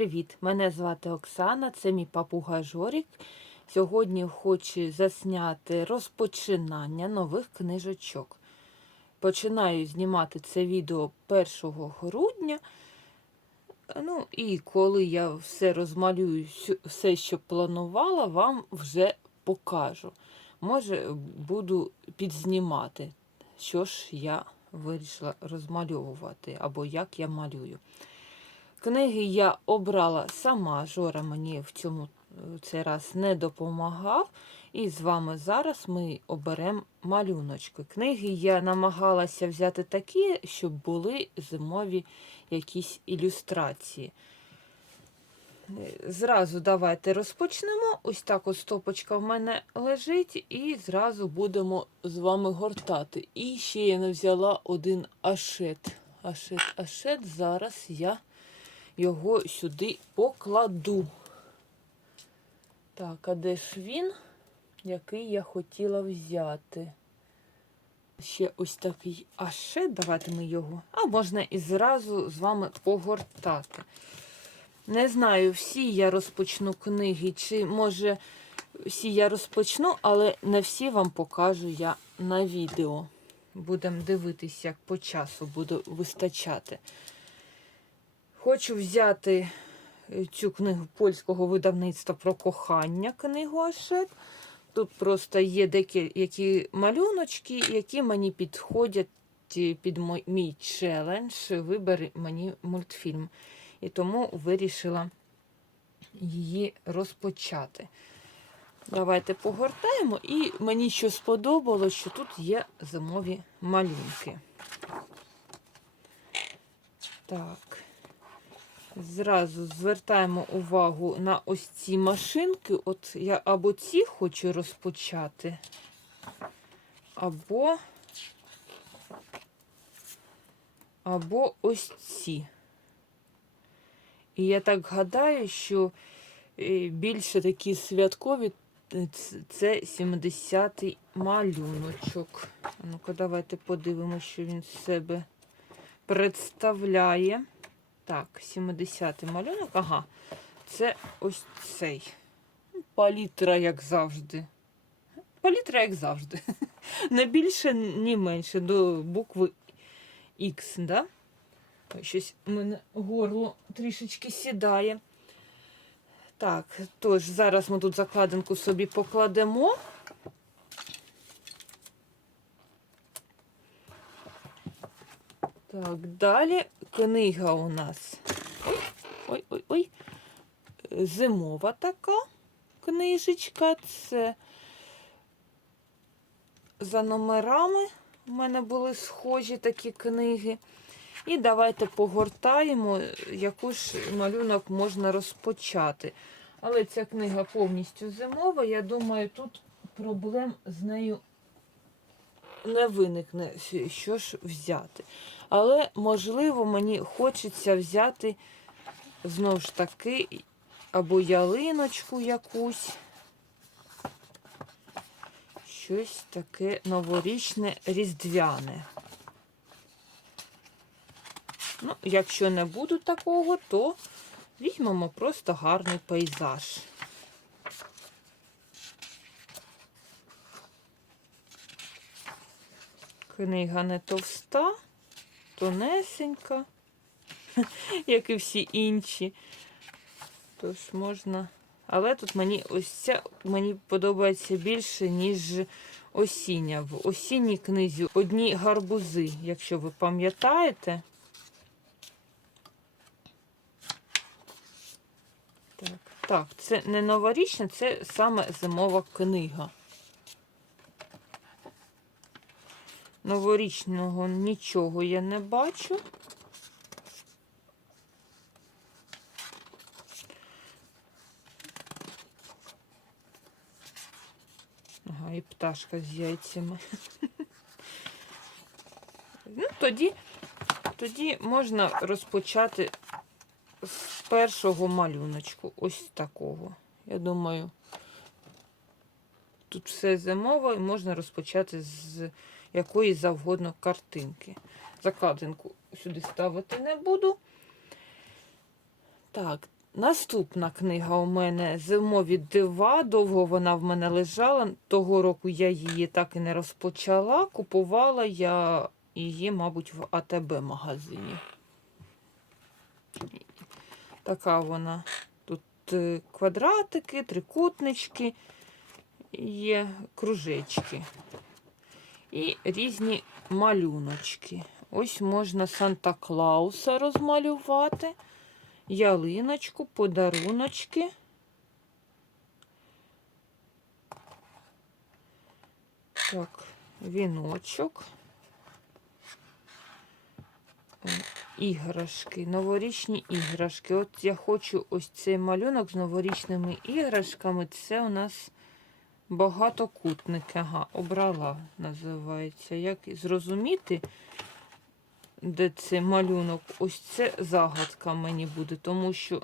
привіт! Мене звати Оксана, це мій папуга Жорік. Сьогодні хочу засняти розпочинання нових книжечок. Починаю знімати це відео 1 грудня. Ну і коли я все розмалюю, все, що планувала, вам вже покажу. Може, буду підзнімати, що ж я вирішила розмальовувати, або як я малюю. Книги я обрала сама. Жора мені в цьому е, цей раз не допомагав. І з вами зараз ми оберемо малюночки. Книги я намагалася взяти такі, щоб були зимові якісь ілюстрації. Е, Зразу давайте розпочнемо. Ось так ось стопочка в мене лежить, і зразу будемо з вами гортати. І ще я не взяла один ашет. Ашет, ашет. Зараз я його сюди покладу. Так, а де ж він, який я хотіла взяти? Ще ось такий ашет. Давайте ми його. А можна і зразу з вами погортати. Не знаю, всі я розпочну книги, чи може всі я розпочну, але не всі вам покажу я на відео. Будемо дивитися, як по часу буде вистачати. Хочу взяти е, цю книгу польського видавництва про кохання, книгу Ашет. Тут просто є деякі малюночки, які мені підходять е, під мій челендж. Вибери мені мультфільм. І тому вирішила її розпочати. Давайте погортаємо. І мені що сподобалось, що тут є зимові малюнки. Так. Зразу звертаємо увагу на ось ці машинки. От я або ці хочу розпочати, або, або ось ці. І я так гадаю, що е, більше такі святкові е, це 70-й малюночок. Ну-ка, давайте подивимося, що він з себе представляє. Так, 70-й малюнок. Ага, це ось цей. Палітра, як завжди. Палітра, як завжди. Не більше, ні менше до букви Х, да? Щось у мене горло трішечки сідає. Так, тож, зараз ми тут закладинку собі покладемо. Так, далі книга у нас. Ой, ой, ой. Зимова така книжечка. Це за номерами. У мене були схожі такі книги. І давайте погортаємо, яку ж малюнок можна розпочати. Але ця книга повністю зимова. Я думаю, тут проблем з нею не виникне, що ж взяти. Але, можливо, мені хочеться взяти знову ж таки або ялиночку якусь. Щось таке новорічне, різдвяне. Ну, якщо не буду такого, то візьмемо просто гарний пейзаж. Книга не товста, тонесенька, як і всі інші. Тож можна. Але тут мені ось ця мені подобається більше, ніж осіння. В осінній книзі одні гарбузи, якщо ви пам'ятаєте. Так, так, це не новорічна, це саме зимова книга. Новорічного нічого я не бачу. Ага, і пташка з яйцями. Ну, тоді, тоді можна розпочати з першого малюночку. Ось такого. Я думаю, тут все зимове і можна розпочати з якої завгодно картинки. Закладинку сюди ставити не буду. Так, Наступна книга у мене Зимові дива. Довго вона в мене лежала. Того року я її так і не розпочала. Купувала я її, мабуть, в АТБ магазині. Така вона. Тут е, квадратики, трикутнички, є кружечки і різні малюночки. Ось можна Санта Клауса розмалювати, ялиночку, подаруночки. Так, віночок. Іграшки, новорічні іграшки. От я хочу ось цей малюнок з новорічними іграшками. Це у нас багатокутники. Ага, обрала, називається. Як зрозуміти, де це малюнок? Ось це загадка мені буде, тому що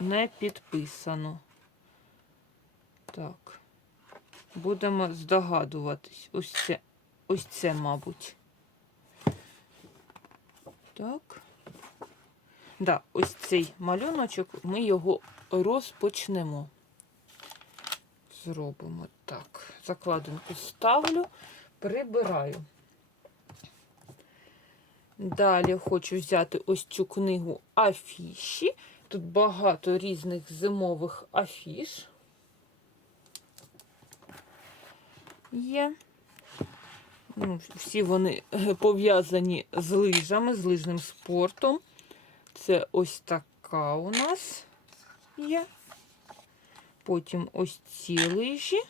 не підписано. Так. Будемо здогадуватись. Ось це, ось це, мабуть. Так. Да, ось цей малюночок, ми його розпочнемо. Зробимо так. Закладинку ставлю, прибираю. Далі хочу взяти ось цю книгу афіші. Тут багато різних зимових афіш. Є. Ну, всі вони пов'язані з лижами, з лижним спортом. Це ось така у нас є. Потім ось ці лижі.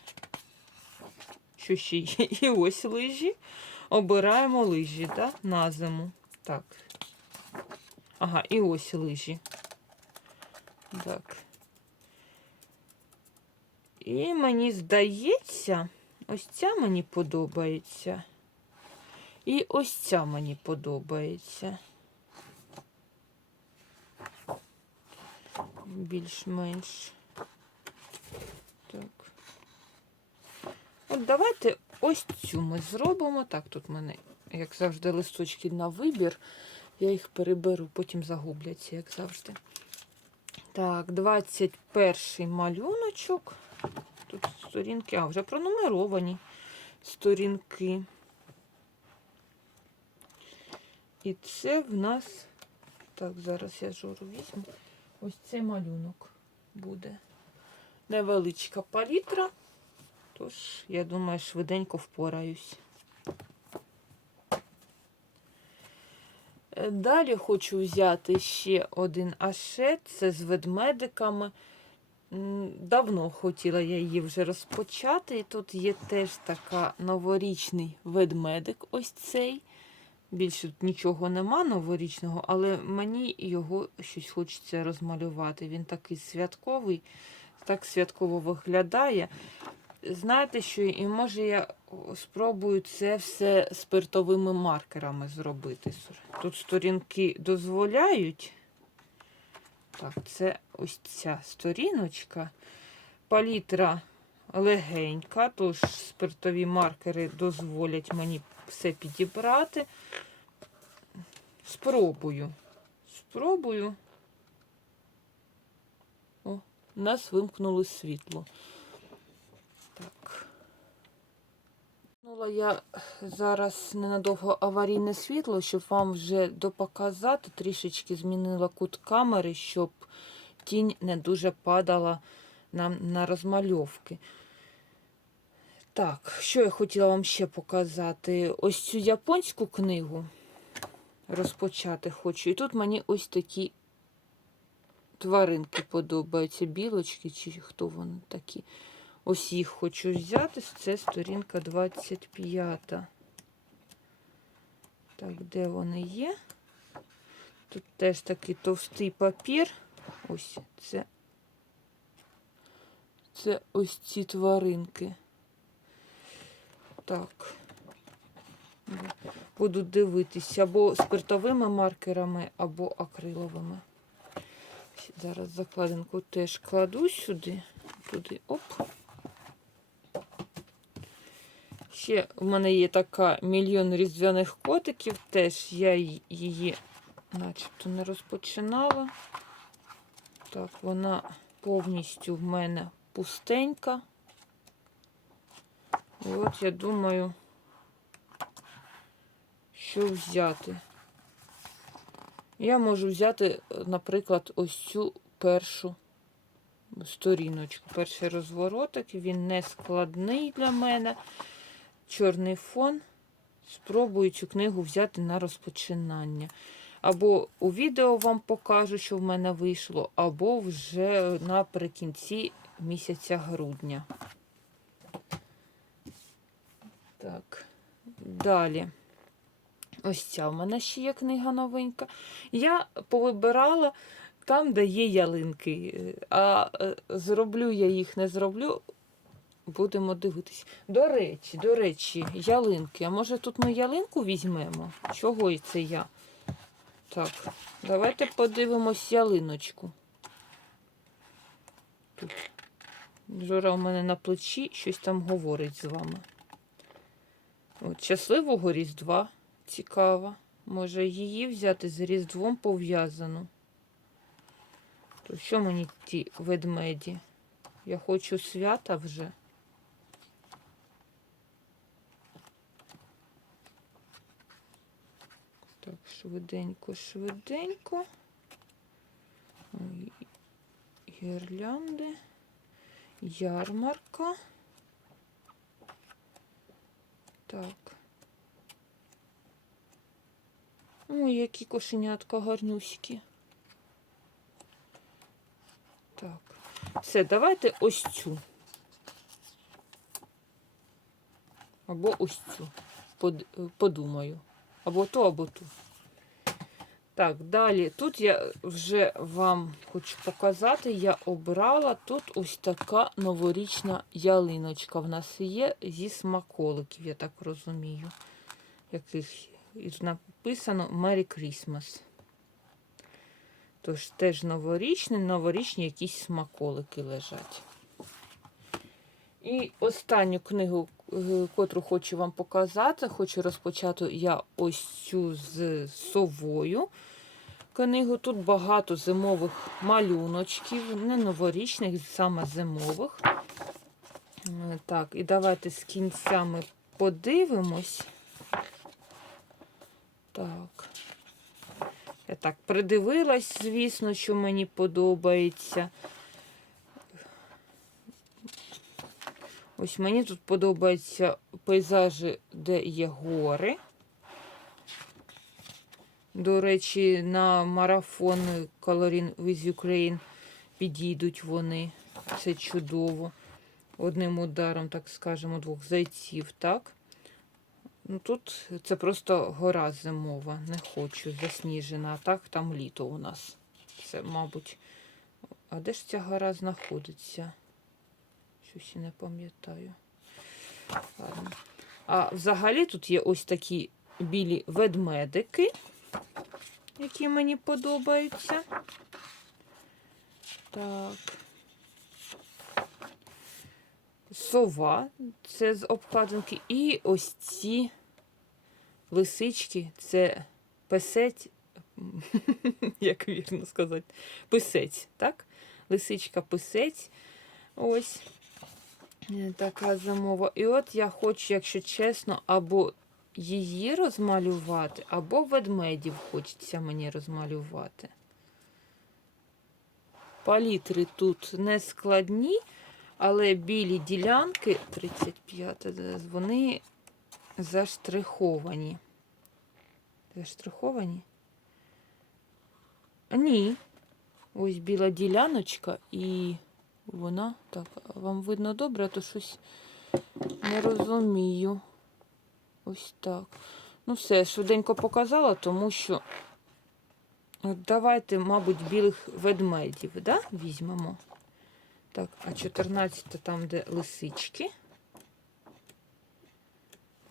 Що ще є? І ось лижі. Обираємо лижі да? на зиму. Так. Ага, і ось лижі. Так. І мені здається, ось ця мені подобається. І ось ця мені подобається. Більш-менш. Так. От давайте ось цю ми зробимо. Так, тут в мене, як завжди, листочки на вибір. Я їх переберу, потім загубляться, як завжди. Так, 21 малюночок. Тут сторінки, а вже пронумеровані сторінки. І це в нас, так, зараз я жору візьму. Ось цей малюнок буде. Невеличка палітра, тож, я думаю, швиденько впораюсь. Е, Далі хочу взяти ще один ашет, це з ведмедиками. Давно хотіла я її вже розпочати. І тут є теж така новорічний ведмедик, ось цей. Більше тут нічого нема новорічного, але мені його щось хочеться розмалювати. Він такий святковий, так святково виглядає. Знаєте що, і може я спробую це все спиртовими маркерами зробити. Тут сторінки дозволяють. Так, це ось ця сторіночка. Палітра легенька, тож спиртові маркери дозволять мені все підібрати. Спробую. Спробую. Нас вимкнули світло. Так. Я зараз ненадовго аварійне світло, щоб вам вже допоказати. Трішечки змінила кут камери, щоб тінь не дуже падала нам на розмальовки. Так, що я хотіла вам ще показати? Ось цю японську книгу розпочати хочу. І тут мені ось такі тваринки подобаються. Білочки, чи хто вони такі. Ось їх хочу взяти. Це сторінка 25. Так, де вони є? Тут теж такий товстий папір. Ось це. Це ось ці тваринки. Так. Буду дивитися або спиртовими маркерами, або акриловими. Зараз закладинку теж кладу сюди, туди, оп. Ще в мене є така мільйон різдвяних котиків, теж я її начебто не розпочинала. Так, вона повністю в мене пустенька. І от я думаю, що взяти. Я можу взяти, наприклад, ось цю першу сторіночку. Перший розворотик, він не складний для мене. Чорний фон. Спробую цю книгу взяти на розпочинання. Або у відео вам покажу, що в мене вийшло, або вже наприкінці місяця грудня. Так, далі. Ось ця в мене ще є книга новенька. Я повибирала там, де є ялинки. А е, зроблю я їх, не зроблю. Будемо дивитись. До речі, до речі, ялинки. А може тут ми ялинку візьмемо? Чого і це я? Так, давайте подивимось ялиночку. Тут. Жора у мене на плечі щось там говорить з вами. От, щасливого Різдва. Цікаво. Може її взяти з Різдвом пов'язану. То що мені ті ведмеді? Я хочу свята вже. Так, швиденько, швиденько. Гірлянди. Ярмарка. Так. Ой, які кошенятка гарнюські. Так. Все, давайте ось цю. Або ось цю. Под, подумаю. Або ту, або ту. Так, далі. Тут я вже вам хочу показати, я обрала тут ось така новорічна ялиночка. В нас є зі смаколиків, я так розумію. Яких і написано Merry Christmas. Тож теж новорічні, новорічні якісь смаколики лежать. І останню книгу, е, котру хочу вам показати, хочу розпочати я ось цю з совою. Книгу тут багато зимових малюночків, не новорічних, саме зимових. Е, Так, і давайте з кінцями подивимось. Так. Я так придивилась, звісно, що мені подобається. Ось мені тут подобаються пейзажі, де є гори. До речі, на марафон Coloring with Ukraine підійдуть вони. Це чудово. Одним ударом, так скажемо, двох зайців, так? Ну тут це просто гора зимова. Не хочу, засніжена. А так там літо у нас. Це, мабуть. А де ж ця гора знаходиться? Щось не пам'ятаю. А взагалі тут є ось такі білі ведмедики, які мені подобаються. Так. Сова, це з обкладинки. І ось ці лисички, це песець, як вірно сказати, писець, так? Лисичка писець. Ось Е, така замова. І от я хочу, якщо чесно, або її розмалювати, або ведмедів хочеться мені розмалювати. Палітри тут не складні, але білі ділянки 35, вони заштриховані. Заштриховані? Ні. Ось біла діляночка і вона. Так, вам видно добре, а то щось не розумію. Ось так. Ну, все, швиденько показала, тому що давайте, мабуть, білих ведмедів, да? візьмемо. Так, а 14 там, де лисички.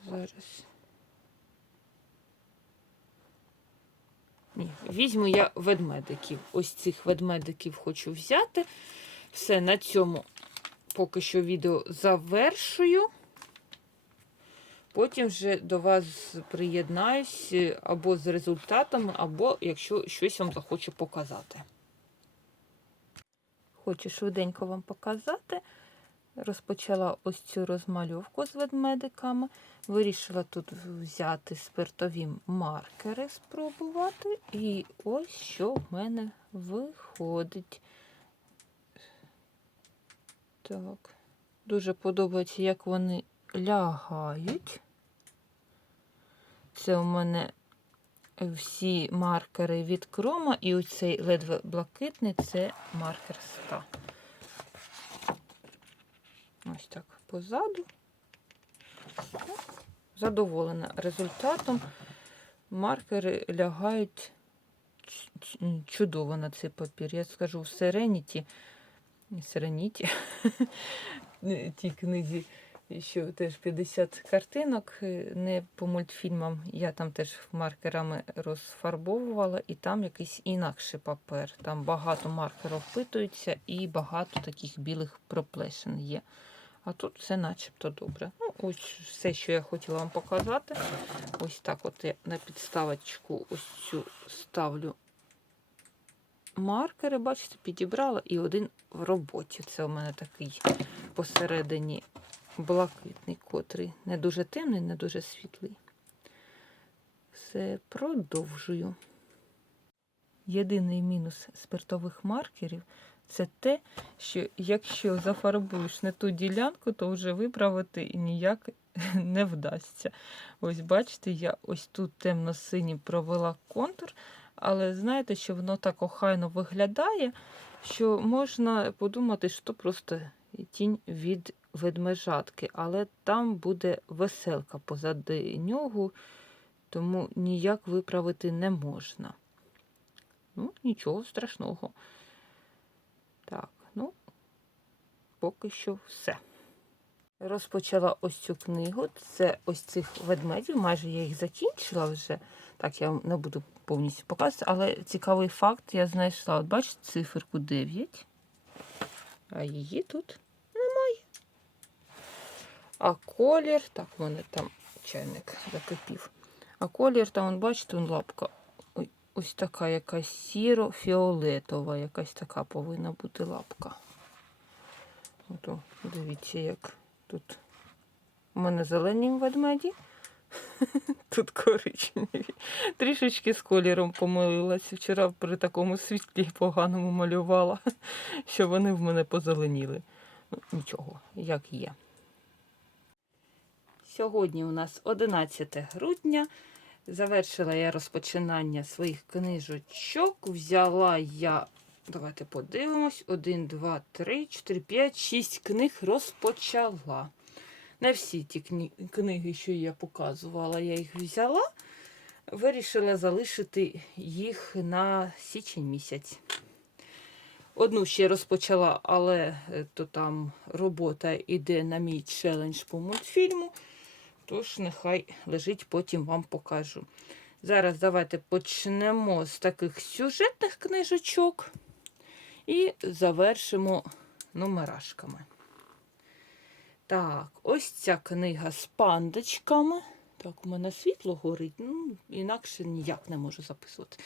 Зараз. Ні, візьму я ведмедиків. Ось цих ведмедиків хочу взяти. Все, на цьому поки що відео завершую. Потім вже до вас приєднаюсь е, або з результатами, або якщо щось вам захочу показати. Хочу швиденько вам показати. Розпочала ось цю розмальовку з ведмедиками. Вирішила тут взяти спиртові маркери, спробувати. І ось що в мене виходить. Так. Дуже подобається, як вони лягають. Це у мене всі маркери від крома, і оцей ледве блакитний це маркер 100. Ось так позаду. Задоволена результатом. Маркери лягають чудово на цей папір. Я скажу в Serenity, Serenity, тій книзі, що теж 50 картинок, е, не по мультфільмам. Я там теж маркерами розфарбовувала, і там якийсь інакший папер. Там багато маркерів впитується і багато таких білих проплешин є. А тут все начебто добре. Ну, ось все, що я хотіла вам показати. Ось так от я на підставочку ось цю ставлю маркери, бачите, підібрала і один в роботі. Це у мене такий посередині блакитний, котрий не дуже темний, не дуже світлий. Все, продовжую. Єдиний мінус спиртових маркерів це те, що якщо зафарбуєш не ту ділянку, то вже виправити ніяк не вдасться. Ось бачите, я ось тут темно-синім провела контур, але знаєте, що воно так охайно виглядає, що можна подумати, що просто тінь від ведмежатки, але там буде веселка позади нього, тому ніяк виправити не можна. Ну, нічого страшного. Так, ну, поки що все. Розпочала ось цю книгу. Це ось цих ведмедів. Майже я їх закінчила вже. Так, я вам не буду повністю показувати, але цікавий факт я знайшла. От бачите циферку 9, а її тут. А колір, так, в мене там чайник закипів. А колір там, от бачите, он лапка. Ось така якась сіро-фіолетова, якась така повинна бути лапка. Ото, дивіться, як тут у мене зелені ведмеді. Тут коричневі. Трішечки з кольором помилилась. Вчора при такому світлі поганому малювала, що вони в мене позеленіли. Ну, Нічого, як є. Сьогодні у нас 11 грудня. Завершила я розпочинання своїх книжочок. Взяла я, давайте подивимось, 1, 2, 3, 4, 5, 6 книг розпочала. Не всі ті кні- книги, що я показувала, я їх взяла. Вирішила залишити їх на січень місяць. Одну ще розпочала, але е, то там робота йде на мій челендж по мультфільму. Тож нехай лежить, потім вам покажу. Зараз давайте почнемо з таких сюжетних книжечок і завершимо номерашками. Так, ось ця книга з пандочками. Так, у мене світло горить, ну, інакше ніяк не можу записувати.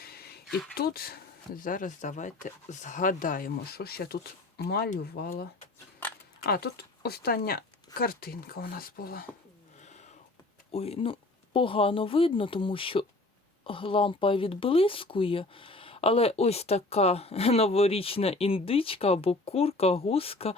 І тут зараз давайте згадаємо, що ж я тут малювала. А, тут остання картинка у нас була. Ой, ну погано видно, тому що лампа відблискує. Але ось така новорічна індичка або курка, гуска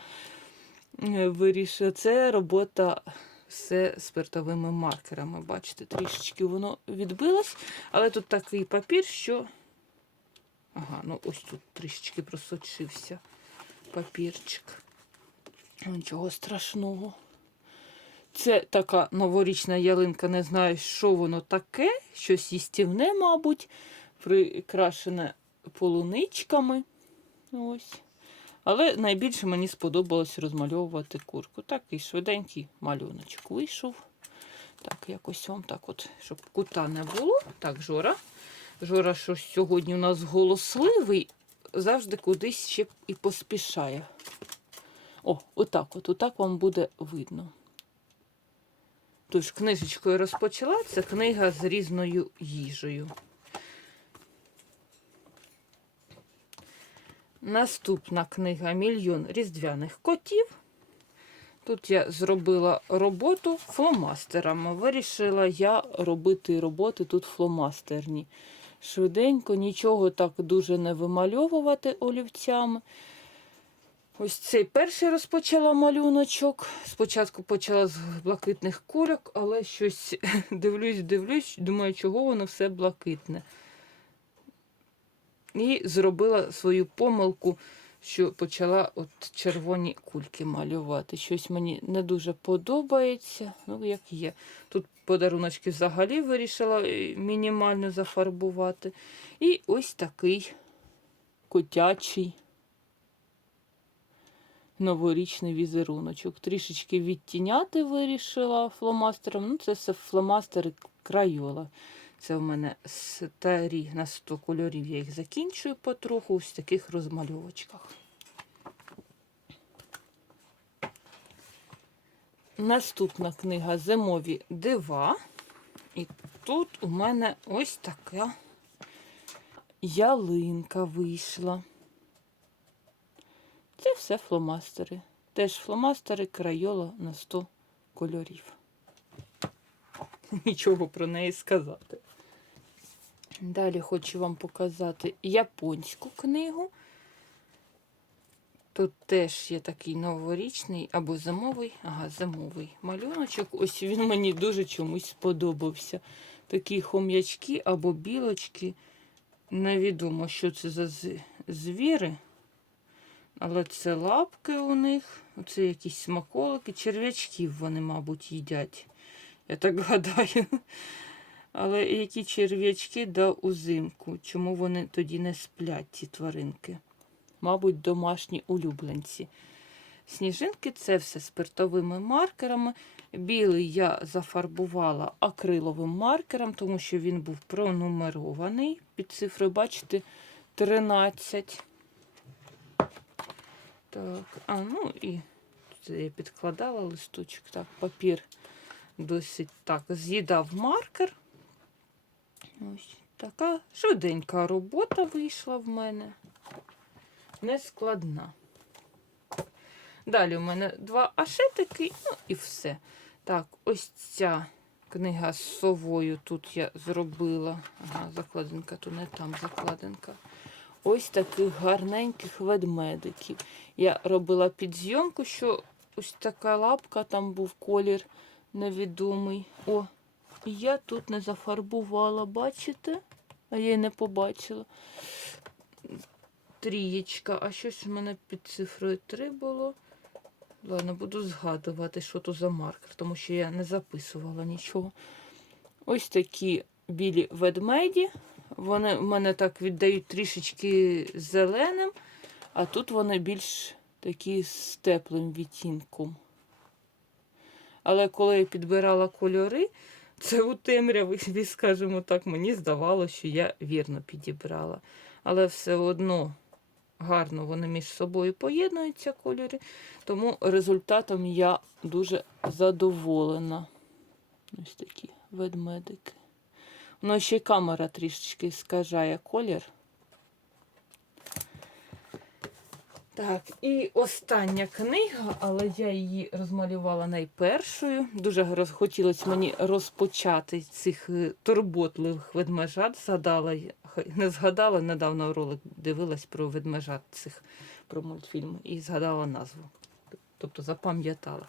е, вирішила. Це робота все спиртовими маркерами. Бачите, трішечки воно відбилось, але тут такий папір, що. Ага, ну ось тут трішечки просочився папірчик. Нічого страшного. Це така новорічна ялинка, не знаю, що воно таке, щось їстівне, мабуть, прикрашене полуничками. Ось. Але найбільше мені сподобалось розмальовувати курку. Такий швиденький малюночок вийшов. Так, якось вам так от, щоб кута не було. Так, Жора. Жора, що сьогодні у нас голосливий, завжди кудись ще і поспішає. О, отак от, отак вам буде видно. Тож, книжечкою розпочала. Це книга з різною їжею. Наступна книга Мільйон різдвяних котів. Тут я зробила роботу фломастерами. Вирішила я робити роботи тут фломастерні. Швиденько, нічого так дуже не вимальовувати олівцями. Ось цей перший розпочала малюночок. Спочатку почала з блакитних кульок, але щось дивлюсь, дивлюсь, думаю, чого воно все блакитне. І зробила свою помилку, що почала от червоні кульки малювати. Щось мені не дуже подобається. Ну, як є. Тут подаруночки взагалі вирішила е, мінімально зафарбувати. І ось такий котячий новорічний візеруночок. Трішечки відтіняти вирішила фломастером. Ну, це все фломастери крайола. Це в мене старі на 100 кольорів. Я їх закінчую потроху ось в таких розмальовочках. Наступна книга Зимові дива. І тут у мене ось така ялинка вийшла. Це все фломастери. Теж фломастери крайола на 100 кольорів. Нічого про неї сказати. Далі хочу вам показати японську книгу. Тут теж є такий новорічний або зимовий, ага, зимовий малюночок. Ось він мені дуже чомусь сподобався. Такі хом'ячки або білочки. Невідомо, що це за звіри. Але це лапки у них, оце якісь смаколики, черв'ячків вони, мабуть, їдять. Я так гадаю. Але які черв'ячки да узимку? Чому вони тоді не сплять, ці тваринки? Мабуть, домашні улюбленці. Сніжинки це все спиртовими маркерами. Білий я зафарбувала акриловим маркером, тому що він був пронумерований. Під цифрою, бачите, 13. Так, а ну і це я підкладала листочок. Так, папір досить так з'їдав маркер. Ось така швиденька робота вийшла в мене. Не складна. Далі у мене два ашетики, ну і все. Так, ось ця книга з совою тут я зробила. Ага, закладинка, то не там закладинка. Ось таких гарненьких ведмедиків. Я робила підзйомку, що ось така лапка, там був колір невідомий. О, я тут не зафарбувала, бачите? А я й не побачила. Трієчка, а щось у мене під цифрою 3 було. Ладно, буду згадувати, що то за маркер, тому що я не записувала нічого. Ось такі білі ведмеді. Вони в мене так віддають трішечки зеленим, а тут вони більш такі з теплим відтінком. Але коли я підбирала кольори, це у темряві, скажімо так, мені здавалося, що я вірно підібрала. Але все одно гарно вони між собою поєднуються кольори, тому результатом я дуже задоволена. Ось такі ведмедики. Ну, ще й камера трішечки скажає колір. Так, і остання книга, але я її розмалювала найпершою. Дуже хотілося мені розпочати цих е, турботливих ведмежат. Згадала, не згадала, недавно ролик дивилась про ведмежат цих про мультфільм і згадала назву. Тобто запам'ятала.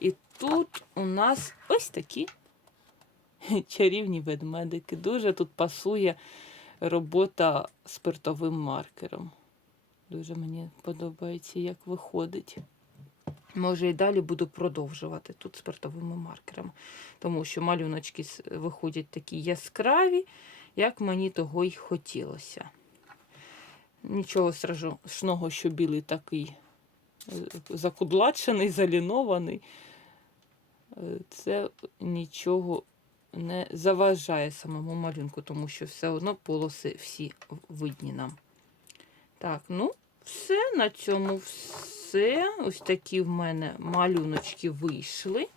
І тут у нас ось такі чарівні ведмедики. Дуже тут пасує робота спиртовим маркером. Дуже мені подобається, як виходить. Може, і далі буду продовжувати тут спиртовими маркерами, тому що малюночки виходять такі яскраві, як мені того й хотілося. Нічого страшного, що білий такий е, закудлачений, залінований. Е, Це нічого не заважає самому малюнку, тому що все одно полоси всі видні нам. Так, ну, все, на цьому все. Ось такі в мене малюночки вийшли.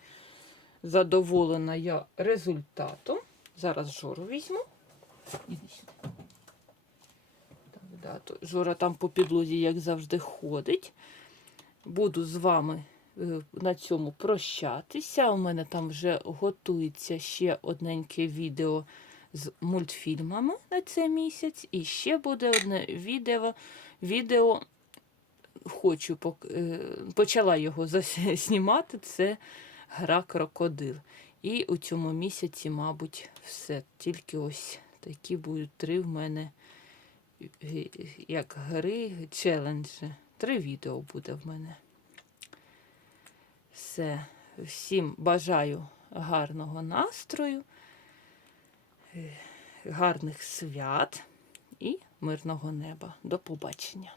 Задоволена я результатом. Зараз жору візьму. Іди сюди. Так, Да, Жора там по підлозі, як завжди, ходить. Буду з вами на цьому прощатися. У мене там вже готується ще одненьке відео з мультфільмами на цей місяць. І ще буде одне відео. відео хочу е, почала його знімати. Це гра крокодил. І у цьому місяці, мабуть, все. Тільки ось такі будуть три в мене е, як гри, челенджі. Три відео буде в мене. Все. Всім бажаю гарного настрою, е, гарних свят і мирного неба. До побачення.